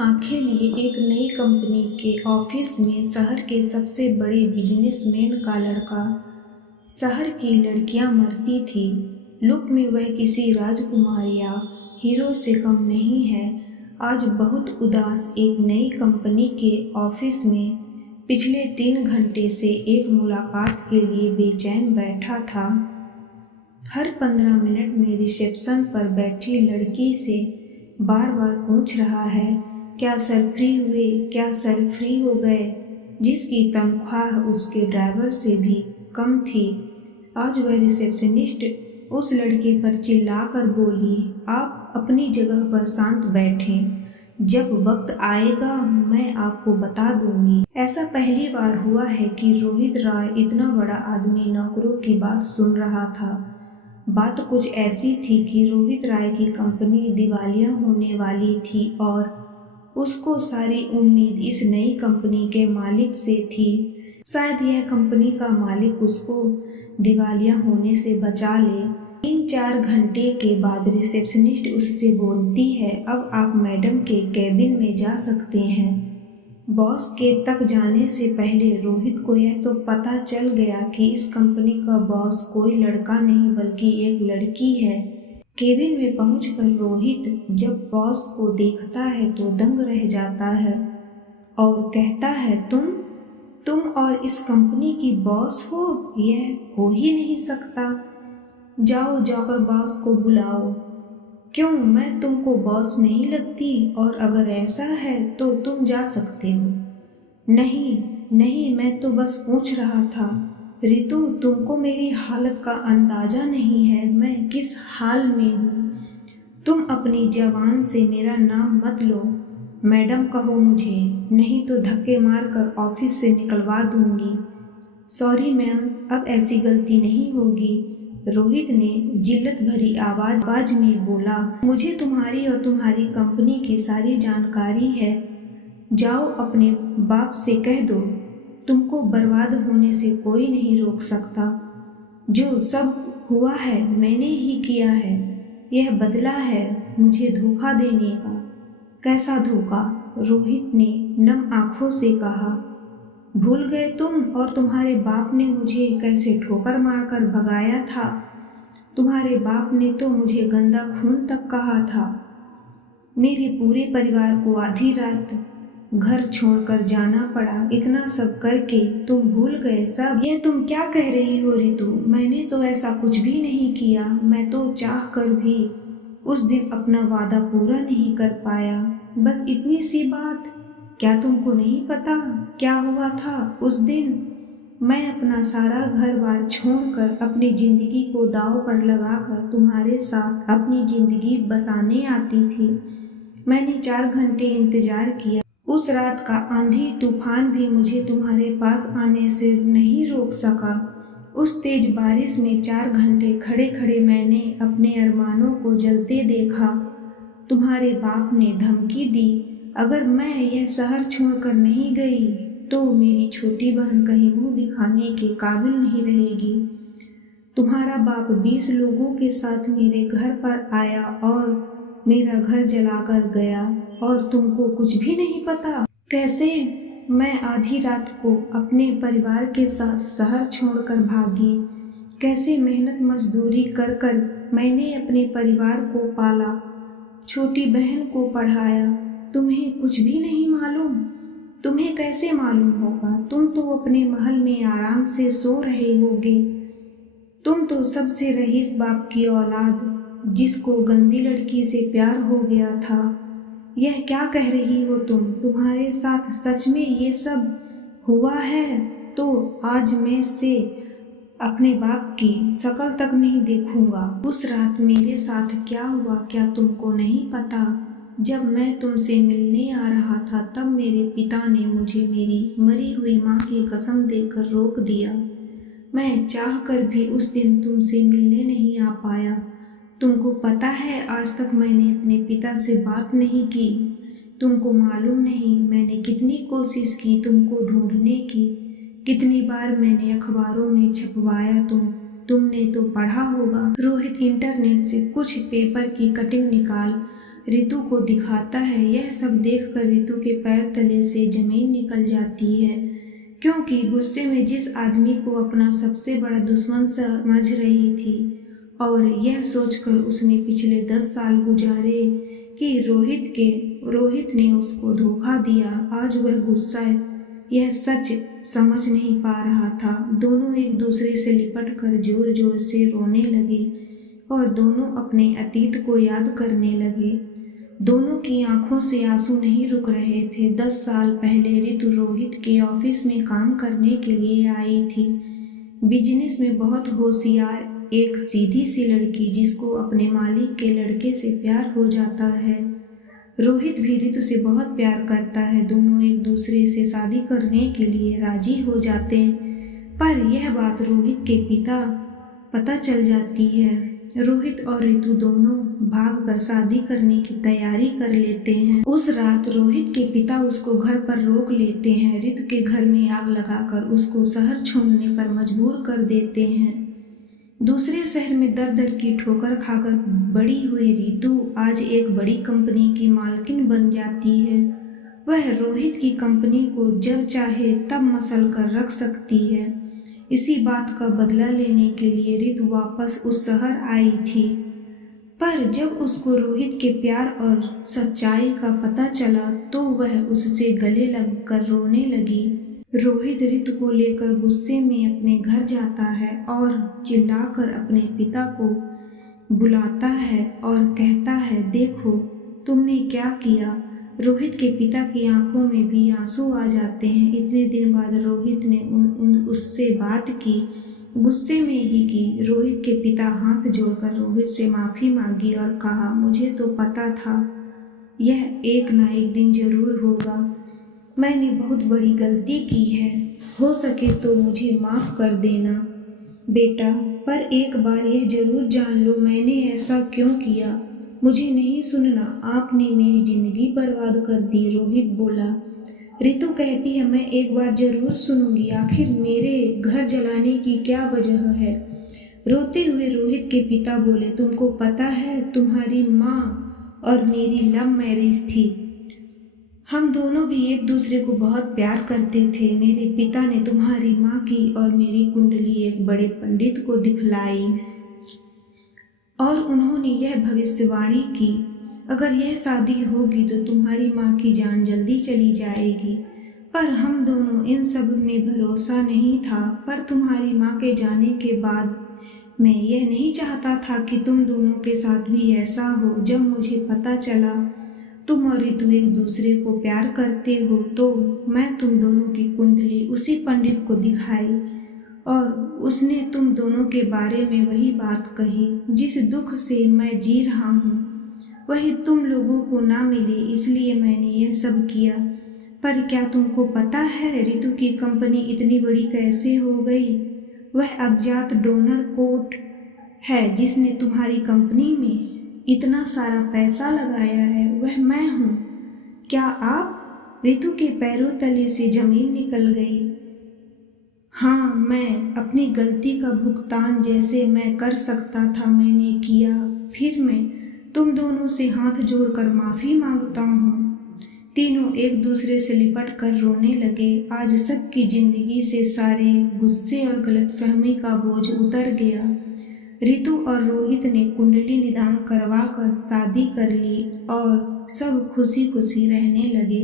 आंखें लिए एक नई कंपनी के ऑफिस में शहर के सबसे बड़े बिजनेसमैन का लड़का। शहर की लड़कियां मरती थी, लुक में वह किसी राजकुमार या हीरो से कम नहीं है। आज बहुत उदास एक नई कंपनी के ऑफिस में पिछले 3 घंटे से एक मुलाकात के लिए बेचैन बैठा था। हर 15 मिनट में रिसेप्शन पर बैठी लड़की से बार बार पूछ रहा है, क्या सर फ्री हुए, क्या सर फ्री हो गए, जिसकी तनख्वाह उसके ड्राइवर से भी कम थी। आज वह रिसेप्शनिस्ट उस लड़के पर चिल्लाकर बोली, आप अपनी जगह पर शांत बैठें, जब वक्त आएगा मैं आपको बता दूंगी। ऐसा पहली बार हुआ है कि रोहित राय इतना बड़ा आदमी नौकरों की बात सुन रहा था। बात कुछ ऐसी थी कि रोहित राय की कंपनी दिवालिया होने वाली थी और उसको सारी उम्मीद इस नई कंपनी के मालिक से थी। शायद यह कंपनी का मालिक उसको दिवालिया होने से बचा ले। 3-4 घंटे के बाद रिसेप्शनिस्ट उससे बोलती है, अब आप मैडम के केबिन में जा सकते हैं। बॉस के तक जाने से पहले रोहित को यह तो पता चल गया कि इस कंपनी का बॉस कोई लड़का नहीं बल्कि एक लड़की है। केबिन में पहुंचकर रोहित जब बॉस को देखता है तो दंग रह जाता है और कहता है, तुम और इस कंपनी की बॉस हो? यह हो ही नहीं सकता। जाओ, जाकर बॉस को बुलाओ। क्यों, मैं तुमको बॉस नहीं लगती? और अगर ऐसा है तो तुम जा सकते हो। नहीं, मैं तो बस पूछ रहा था। रितु, तुमको मेरी हालत का अंदाजा नहीं है, मैं किस हाल में हूँ। तुम अपनी जबान से मेरा नाम मत लो। मैडम कहो मुझे, नहीं तो धक्के मारकर ऑफिस से निकलवा दूंगी। सॉरी मैम, अब ऐसी गलती नहीं होगी, रोहित ने जिल्लत भरी आवाज में बोला। मुझे तुम्हारी और तुम्हारी कंपनी की सारी जानकारी है। जाओ अपने बाप से कह दो, तुमको बर्बाद होने से कोई नहीं रोक सकता। जो सब हुआ है मैंने ही किया है, यह बदला है मुझे धोखा देने का। कैसा धोखा? रोहित ने नम आंखों से कहा। भूल गए तुम और तुम्हारे बाप ने मुझे कैसे ठोकर मारकर भगाया था। तुम्हारे बाप ने तो मुझे गंदा खून तक कहा था। मेरे पूरे परिवार को आधी रात घर छोड़कर जाना पड़ा। इतना सब करके तुम भूल गए सब। यह तुम क्या कह रही हो रितु? मैंने तो ऐसा कुछ भी नहीं किया। मैं तो चाह कर भी उस दिन अपना वादा पूरा नहीं कर पाया। बस इतनी सी बात। क्या तुमको नहीं पता क्या हुआ था उस दिन? मैं अपना सारा घर बार छोड़कर अपनी जिंदगी को दांव पर लगाकर तुम्हारे साथ अपनी जिंदगी बसाने आती थी। मैंने 4 घंटे इंतजार किया। उस रात का आंधी तूफान भी मुझे तुम्हारे पास आने से नहीं रोक सका। उस तेज बारिश में 4 घंटे खड़े खड़े मैंने अपने अरमानों को जलते देखा। तुम्हारे बाप ने धमकी दी, अगर मैं यह शहर छोड़कर नहीं गई तो मेरी छोटी बहन कहीं मुंह दिखाने के काबिल नहीं रहेगी। तुम्हारा बाप 20 लोगों के साथ मेरे घर पर आया और मेरा घर जलाकर गया और तुमको कुछ भी नहीं पता। कैसे मैं आधी रात को अपने परिवार के साथ शहर छोड़कर भागी। कैसे मेहनत मजदूरी कर कर मैंने अपने परिवार को पाला, छोटी बहन को पढ़ाया। तुम्हें कुछ भी नहीं मालूम? तुम्हें कैसे मालूम होगा? तुम तो अपने महल में आराम से सो रहे होगे। तुम तो सबसे रईस बाप की औलाद, जिसको गंदी लड़की से प्यार हो गया था। यह क्या कह रही हो तुम? तुम्हारे साथ सच में ये सब हुआ है तो आज मैं से अपने बाप की शक्ल तक नहीं देखूंगा। उस रात मेरे साथ क्या हुआ क्या तुमको नहीं पता? जब मैं तुमसे मिलने आ रहा था तब मेरे पिता ने मुझे मेरी मरी हुई माँ की कसम देकर रोक दिया। मैं चाहकर भी उस दिन तुमसे मिलने नहीं आ पाया। तुमको पता है आज तक मैंने अपने पिता से बात नहीं की। तुमको मालूम नहीं मैंने कितनी कोशिश की तुमको ढूंढने की। कितनी बार मैंने अखबारों में छपवाया तुमने तो पढ़ा होगा। रोहित इंटरनेट से कुछ पेपर की कटिंग निकाल ऋतु को दिखाता है। यह सब देखकर ऋतु के पैर तले से जमीन निकल जाती है, क्योंकि गुस्से में जिस आदमी को अपना सबसे बड़ा दुश्मन समझ रही थी और यह सोचकर उसने पिछले 10 साल गुजारे कि रोहित ने उसको धोखा दिया, आज वह गुस्सा यह सच समझ नहीं पा रहा था। दोनों एक दूसरे से लिपट कर जोर जोर से रोने लगे और दोनों अपने अतीत को याद करने लगे। दोनों की आंखों से आंसू नहीं रुक रहे थे। 10 साल पहले ऋतु रोहित के ऑफिस में काम करने के लिए आई थी। बिजनेस में बहुत होशियार एक सीधी सी लड़की, जिसको अपने मालिक के लड़के से प्यार हो जाता है। रोहित भी ऋतु से बहुत प्यार करता है। दोनों एक दूसरे से शादी करने के लिए राजी हो जाते हैं, पर यह बात रोहित के पिता पता चल जाती है। रोहित और ऋतु दोनों भागकर शादी करने की तैयारी कर लेते हैं। उस रात रोहित के पिता उसको घर पर रोक लेते हैं। ऋतु के घर में आग लगाकर उसको शहर छोड़ने पर मजबूर कर देते हैं। दूसरे शहर में दर दर की ठोकर खाकर बड़ी हुई ऋतु आज एक बड़ी कंपनी की मालकिन बन जाती है। वह रोहित की कंपनी को जब चाहे तब मसल कर रख सकती है। इसी बात का बदला लेने के लिए ऋतु वापस उस शहर आई थी, पर जब उसको रोहित के प्यार और सच्चाई का पता चला तो वह उससे गले लगकर रोने लगी। रोहित ऋतु को लेकर गुस्से में अपने घर जाता है और चिल्लाकर अपने पिता को बुलाता है और कहता है, देखो तुमने क्या किया। रोहित के पिता की आंखों में भी आंसू आ जाते हैं। इतने दिन बाद रोहित ने उससे बात की, गुस्से में ही की। रोहित के पिता हाथ जोड़कर रोहित से माफ़ी मांगी और कहा, मुझे तो पता था यह एक ना एक दिन जरूर होगा। मैंने बहुत बड़ी गलती की है, हो सके तो मुझे माफ़ कर देना बेटा, पर एक बार यह जरूर जान लो मैंने ऐसा क्यों किया। मुझे नहीं सुनना, आपने मेरी ज़िंदगी बर्बाद कर दी। रोहित बोला। ऋतु कहती है, मैं एक बार जरूर सुनूंगी, आखिर मेरे घर जलाने की क्या वजह है। रोते हुए रोहित के पिता बोले, तुमको पता है तुम्हारी माँ और मेरी लव मैरिज थी। हम दोनों भी एक दूसरे को बहुत प्यार करते थे। मेरे पिता ने तुम्हारी माँ की और मेरी कुंडली एक बड़े पंडित को दिखलाई और उन्होंने यह भविष्यवाणी की, अगर यह शादी होगी तो तुम्हारी माँ की जान जल्दी चली जाएगी। पर हम दोनों इन सब में भरोसा नहीं था। पर तुम्हारी माँ के जाने के बाद मैं यह नहीं चाहता था कि तुम दोनों के साथ भी ऐसा हो। जब मुझे पता चला तुम और ऋतु एक दूसरे को प्यार करते हो तो मैं तुम दोनों की कुंडली उसी पंडित को दिखाई और उसने तुम दोनों के बारे में वही बात कही। जिस दुख से मैं जी रहा हूँ वही तुम लोगों को ना मिले, इसलिए मैंने यह सब किया। पर क्या तुमको पता है ऋतु की कंपनी इतनी बड़ी कैसे हो गई? वह अज्ञात डोनर कोट है जिसने तुम्हारी कंपनी में इतना सारा पैसा लगाया है, वह मैं हूँ। क्या आप? ऋतु के पैरों तले से जमीन निकल गई। हाँ, मैं अपनी गलती का भुगतान जैसे मैं कर सकता था मैंने किया। फिर मैं तुम दोनों से हाथ जोड़कर माफ़ी मांगता हूँ। तीनों एक दूसरे से लिपट कर रोने लगे। आज सबकी जिंदगी से सारे गुस्से और गलतफहमी का बोझ उतर गया। ऋतु और रोहित ने कुंडली निदान करवा कर शादी कर ली और सब खुशी खुशी रहने लगे।